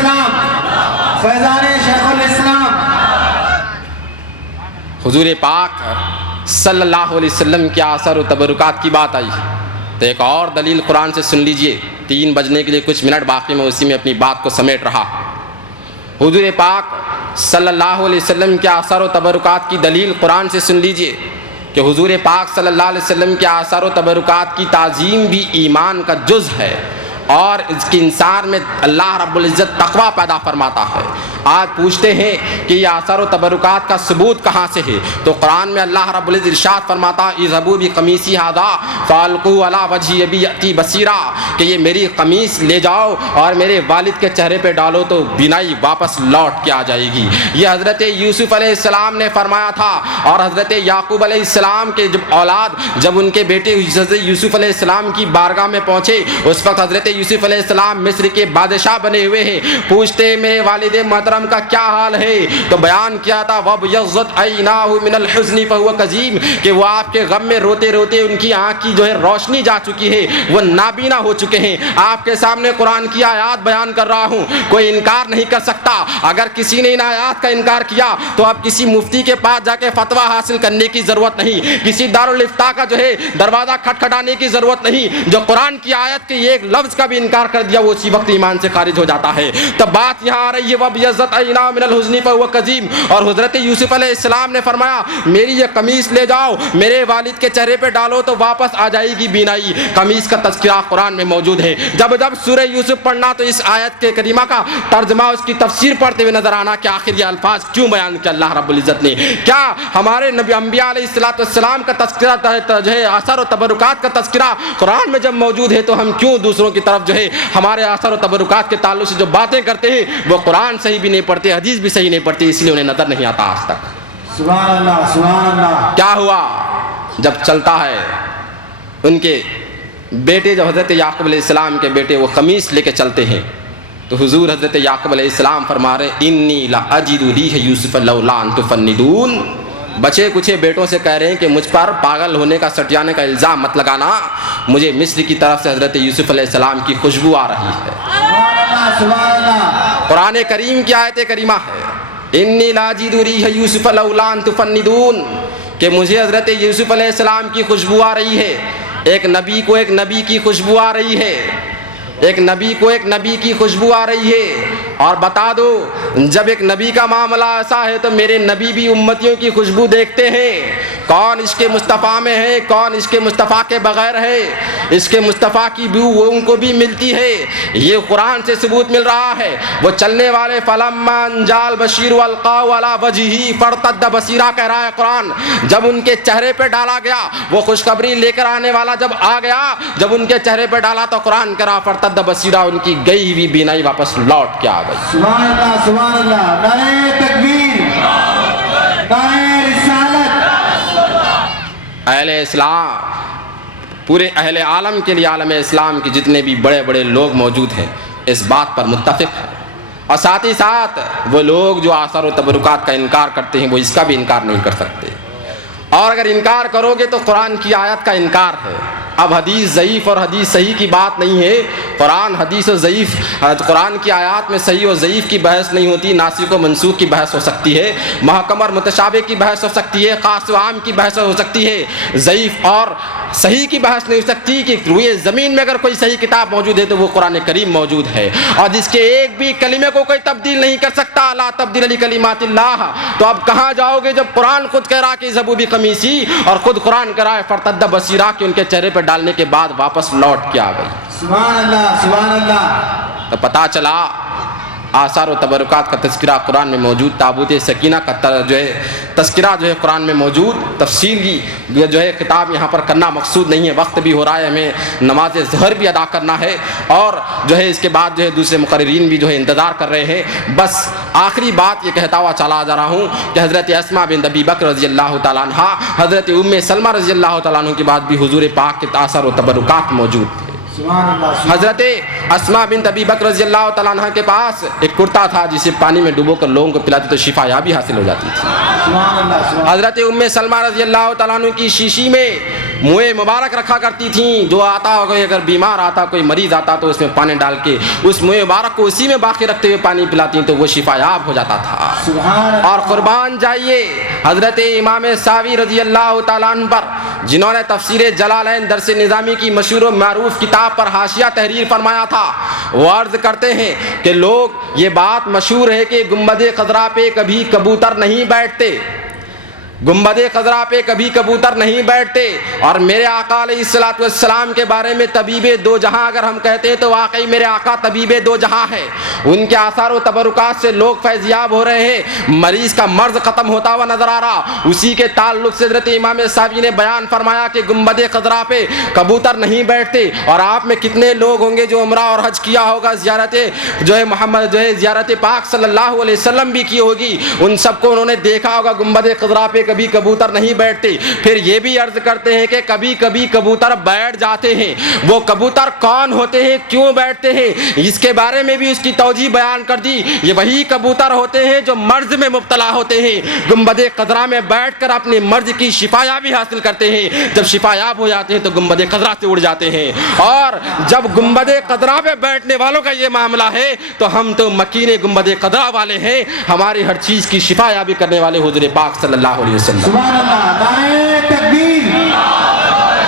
الاسلام فیضان شیخ الاسلام۔ حضور پاک صلی اللہ علیہ وسلم کے آثار و تبرکات کی بات آئی تو ایک اور دلیل قرآن سے سن لیجئے۔ 3 بجنے کے لیے کچھ منٹ باقی، میں اسی میں اپنی بات کو سمیٹ رہا۔ حضور پاک صلی اللہ علیہ وسلم کے آثار و تبرکات کی دلیل قرآن سے سن لیجئے کہ حضور پاک صلی اللہ علیہ وسلم کے آثار و تبرکات کی تعظیم بھی ایمان کا جز ہے، اور اس کے انسان میں اللہ رب العزت تقوی پیدا فرماتا ہے۔ آج پوچھتے ہیں کہ یہ آثار و تبرکات کا ثبوت کہاں سے ہے، تو قرآن میں اللہ رب العزت ارشاد فرماتا ہے اذهبوا بقمیصی ھذا فالقوه علی وجه ابی یأتی بصیرا، کہ یہ میری قمیص لے جاؤ اور میرے والد کے چہرے پہ ڈالو تو بینائی واپس لوٹ کے آ جائے گی۔ یہ حضرت یوسف علیہ السلام نے فرمایا تھا، اور حضرت یعقوب علیہ السلام کے جب ان کے بیٹے حضرت یوسف علیہ السلام کی بارگاہ میں پہنچے، اس وقت حضرت یوسف علیہ السلام مصر کے بادشاہ بنے ہوئے ہیں، پوچھتے میرے والد محترم کا کیا حال ہے، تو بیان کیا تھا وَابْيَضَّتْ عَيْنَاهُ مِنَ الْحُزْنِ فَهُوَ كَظِيمٌ، کہ وہ آپ کے غم میں روتے روتے ان کی آنکھ کی روشنی جا چکی ہے، وہ نابینا ہو چکے ہیں۔ آپ کے سامنے قرآن کی آیات بیان کر رہا ہوں، کوئی انکار نہیں کر سکتا۔ اگر کسی نے ان آیات کا انکار کیا تو اب کسی مفتی کے پاس جا کے فتویٰ حاصل کرنے کی ضرورت نہیں، کسی دارالافتاء کا دروازہ کھٹکھٹانے کی ضرورت نہیں۔ جو قرآن کی آیت کے ایک لفظ کا بھی انکار کر دیا وہ اسی وقت ایمان سے خارج ہو جاتا ہے۔ تب بات یہاں آ رہی ہے وَابْيَضَّتْ عَيْنَاهُ مِنَ الْحُزْنِ فَهُوَ كَظِيمٌ، اور حضرت یوسف علیہ السلام نے فرمایا میری یہ قمیص لے جاؤ، میرے والد کے چہرے پہ ڈالو تو واپس آ جائے گی بینائی۔ قمیص کا تذکرہ قرآن میں موجود ہے۔ جب سورہ یوسف پڑھنا تو اس آیت کے کریمہ کا ترجمہ، اس کی تفسیر پڑھتے ہوئے نظر آنا کہ آخر یہ الفاظ کیوں بیان کیا اللہ رب العزت نے۔ کیا ہمارے نبی انبیاء علیہ السلام کا تذکرہ آثار و تبرکات کا تذکرہ قرآن میں جب موجود ہے تو ہم کیوں دوسروں کی طرف ہمارے آثار و تبرکات کے تعلق سے جو باتیں کرتے ہیں وہ قرآن صحیح بھی نہیں پڑھتے، حدیث بھی صحیح نہیں پڑھتے، اس لیے انہیں نظر نہیں آتا آج تک۔ سبحان اللہ سبحان اللہ۔ کیا ہوا جب چلتا ہے ان کے بیٹے، جب حضرت یعقوب علیہ السلام کے بیٹے وہ قمیص لے کے چلتے ہیں تو حضور حضرت یعقوب علیہ السلام فرما رہے انی لاجد ریح یوسف لولا ان تفندون، بچے کچھ بیٹوں سے کہہ رہے ہیں کہ مجھ پر پاگل ہونے کا سٹیانے کا الزام مت لگانا، مجھے مصر کی طرف سے حضرت یوسف علیہ السلام کی خوشبو آ رہی ہے۔ سبحان اللہ۔ قرآن کریم کی آیت کریمہ ہے انی لاجد ریح یوسف لولا ان تفندون، کہ مجھے حضرت یوسف علیہ السلام کی خوشبو آ رہی ہے۔ ایک نبی کو ایک نبی کی خوشبو آ رہی ہے، ایک نبی کو ایک نبی کی خوشبو آ رہی ہے۔ اور بتا دو جب ایک نبی کا معاملہ ایسا ہے تو میرے نبی بھی امتیوں کی خوشبو دیکھتے ہیں، کون عشق مصطفیٰ میں ہے، کون عشق مصطفیٰ کے بغیر ہے، عشق مصطفیٰ کی بو وہ ان کو بھی ملتی ہے۔ یہ قرآن سے ثبوت مل رہا ہے۔ وہ چلنے والے فلما انجال بشیر والقاء علی وجہہ فرتد بصیرا کہہ رہا ہے قرآن، جب ان کے چہرے پہ ڈالا گیا وہ خوشخبری لے کر آنے والا جب آ گیا، جب ان کے چہرے پہ ڈالا تو قرآن کہہ رہا فرتد بصیرا، ان کی گئی ہوئی بینائی واپس لوٹ کے آ گئی۔ سبحان اللہ سبحان اللہ۔ نعرہ تکبیر، نعرہ رسالت۔ اہل اسلام، پورے اہل عالم کے لیے عالم اسلام کے جتنے بھی بڑے بڑے لوگ موجود ہیں اس بات پر متفق ہیں، اور ساتھ ہی ساتھ وہ لوگ جو آثار و تبرکات کا انکار کرتے ہیں وہ اس کا بھی انکار نہیں کر سکتے، اور اگر انکار کرو گے تو قرآن کی آیت کا انکار ہے۔ اب حدیث ضعیف اور حدیث صحیح کی بات نہیں ہے، قرآن حدیث و ضعیف، قرآن کی آیات میں صحیح و ضعیف کی بحث نہیں ہوتی، ناسخ و منسوخ کی بحث ہو سکتی ہے، محکم اور متشابہ کی بحث ہو سکتی ہے، خاص و عام کی بحث ہو سکتی ہے، ضعیف اور صحیح کی بحث نہیں ہو سکتی کہ روئے زمین میں اگر کوئی صحیح کتاب موجود ہے تو وہ قرآن کریم موجود ہے، اور جس کے ایک بھی کلمے کو کوئی تبدیل نہیں کر سکتا، لا تبدیل لکلمات اللہ۔ تو اب کہاں جاؤ گے جب قرآن خود کہہ رہا کہ اذهبوا بقمیصی، اور خود قرآن کہہ رہا ہے فرتد بصیرا کہ ان کے چہرے پہ ڈالنے کے بعد واپس لوٹ کے آ گئی۔ سبحان اللہ سبحان اللہ۔ تو پتہ چلا آثار و تبرکات کا تذکرہ قرآن میں موجود، تابوت سکینہ کا تذکرہ قرآن میں موجود، تفسیر کی خطاب یہاں پر کرنا مقصود نہیں ہے، وقت بھی ہو رہا ہے، ہمیں نماز ظہر بھی ادا کرنا ہے، اور اس کے بعد دوسرے مقررین بھی انتظار کر رہے ہیں۔ بس آخری بات یہ کہتا ہوا چلا جا رہا ہوں کہ حضرت اسماء بنت ابی بکر رضی اللہ تعالیٰ عنہ، حضرت ام سلمہ رضی اللہ تعالیٰ عنہ کے بعد بھی حضور پاک کے آثار و تبرکات موجود تھے۔ حضرت اسما بنت ابی بکر رضی اللہ تعالیٰ عنہ کے پاس ایک کرتا تھا جسے پانی میں ڈبو کر لوگوں کو پلاتے تو شفا یابی حاصل ہو جاتی تھی. سبحان اللہ سبحان حضرت ام سلمہ رضی اللہ تعالیٰ عنہ کی شیشی میں منہ مبارک رکھا کرتی تھیں. جو آتا کوئی اگر بیمار آتا کوئی مریض آتا تو اس میں پانی ڈال کے اس منہ مبارک کو اسی میں باقی رکھتے ہوئے پانی پلاتی تو وہ شفا یاب ہو جاتا تھا. سبحان اللہ. اور قربان جائیے حضرت امام ساوی رضی اللہ تعالیٰ عنہ پر جنہوں نے تفسیر جلالین درس نظامی کی مشہور و معروف کتاب پر حاشیہ تحریر فرمایا تھا. وہ عرض کرتے ہیں کہ لوگ یہ بات مشہور ہے کہ گنبد خضرا پہ کبھی کبوتر نہیں بیٹھتے, گنبد خضرا پہ کبھی کبوتر نہیں بیٹھتے. اور میرے آقا علیہ الصلوۃ والسلام کے بارے میں طبیب دو جہاں اگر ہم کہتے ہیں تو واقعی میرے آقا طبیب دو جہاں ہے. ان کے آثار و تبرکات سے لوگ فیضیاب ہو رہے ہیں, مریض کا مرض ختم ہوتا ہوا نظر آ رہا. اسی کے تعلق سے حضرت امام ساوی نے بیان فرمایا کہ گنبد خضرا پہ کبوتر نہیں بیٹھتے. اور آپ میں کتنے لوگ ہوں گے جو عمرہ اور حج کیا ہوگا, زیارت جو ہے محمد جو ہے زیارت پاک صلی اللہ علیہ وسلم بھی کی ہوگی, ان سب کو انہوں نے دیکھا ہوگا گنبد خضرا پہ کبھی کبوتر نہیں بیٹھتے. پھر یہ بھی عرض کرتے ہیں کہ کبھی کبھی کبوتر بیٹھ جاتے ہیں. وہ کبوتر کون ہوتے ہیں, کیوں بیٹھتے ہیں, اس کے بارے میں بھی اس کی توجیہ بیان کر دی. یہ وہی کبوتر ہوتے ہیں جو مرض میں مبتلا ہوتے ہیں, گنبد خضرا میں بیٹھ کر اپنے مرض کی شفا یابی حاصل کرتے ہیں. جب شفا یاب ہو جاتے ہیں تو گنبد خضرا سے اڑ جاتے ہیں. اور جب گنبد خضرا پہ بیٹھنے والوں کا یہ معاملہ ہے تو ہم تو مکین گنبد خضرا والے ہیں. ہماری ہر چیز کی شفا یابی کرنے والے حضور پاک صلی اللہ علیہ وسلم. سبحان اللہ. نعرہ تکبیر,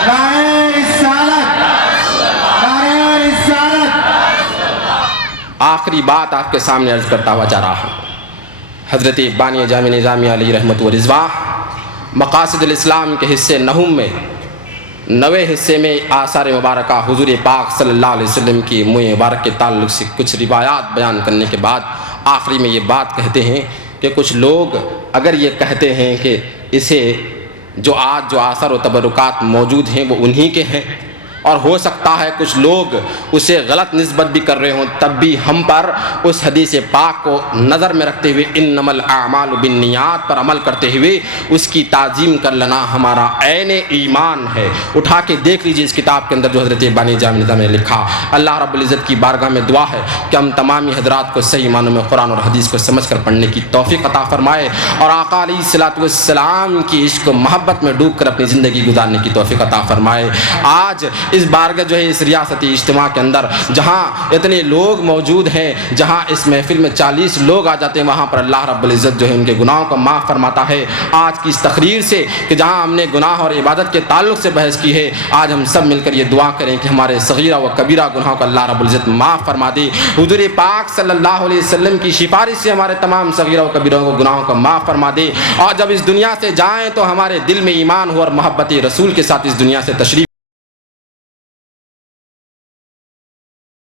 نعرہ رسالت, نعرہ رسالت. آخری بات آپ کے سامنے عرض کرتا ہوا جا رہا ہوں. حضرت بانی جامع نظامی علیہ رحمت و رضوان مقاصد الاسلام کے حصے نہم میں 90 حصے میں آثار مبارکہ حضور پاک صلی اللہ علیہ وسلم کی منہ مبارک کے تعلق سے کچھ روایات بیان کرنے کے بعد آخری میں یہ بات کہتے ہیں کہ کچھ لوگ اگر یہ کہتے ہیں کہ اسے جو آج جو آثار و تبرکات موجود ہیں وہ انہی کے ہیں, اور ہو سکتا ہے کچھ لوگ اسے غلط نسبت بھی کر رہے ہوں, تب بھی ہم پر اس حدیث پاک کو نظر میں رکھتے ہوئے انما الاعمال بالنیات پر عمل کرتے ہوئے اس کی تعظیم کر لینا ہمارا عین ایمان ہے. اٹھا کے دیکھ لیجیے اس کتاب کے اندر جو حضرت بانی جامع نظامی نے لکھا. اللہ رب العزت کی بارگاہ میں دعا ہے کہ ہم تمامی حضرات کو صحیح معنوں میں قرآن اور حدیث کو سمجھ کر پڑھنے کی توفیق عطا فرمائے, اور آقا علیہ الصلوۃ والسلام کی عشق و محبت میں ڈوب کر اپنی زندگی گزارنے کی توفیق عطا فرمائے. آج اس بارگاہ جو ہے اس ریاستی اجتماع کے اندر جہاں اتنے لوگ موجود ہیں, جہاں اس محفل میں 40 لوگ آ جاتے ہیں, وہاں پر اللہ رب العزت جو ہے ان کے گناہوں کو معاف فرماتا ہے. آج کی اس تقریر سے کہ جہاں ہم نے گناہ اور عبادت کے تعلق سے بحث کی ہے, آج ہم سب مل کر یہ دعا کریں کہ ہمارے صغیرہ و کبیرہ گناہوں کو اللہ رب العزت معاف فرما دے. حضور پاک صلی اللہ علیہ وسلم کی سفارش سے ہمارے تمام صغیرہ و کبیرہ گناہوں کو معاف فرما دے, اور جب اس دنیا سے جائیں تو ہمارے دل میں ایمان ہو اور محبت رسول کے ساتھ اس دنیا سے تشریف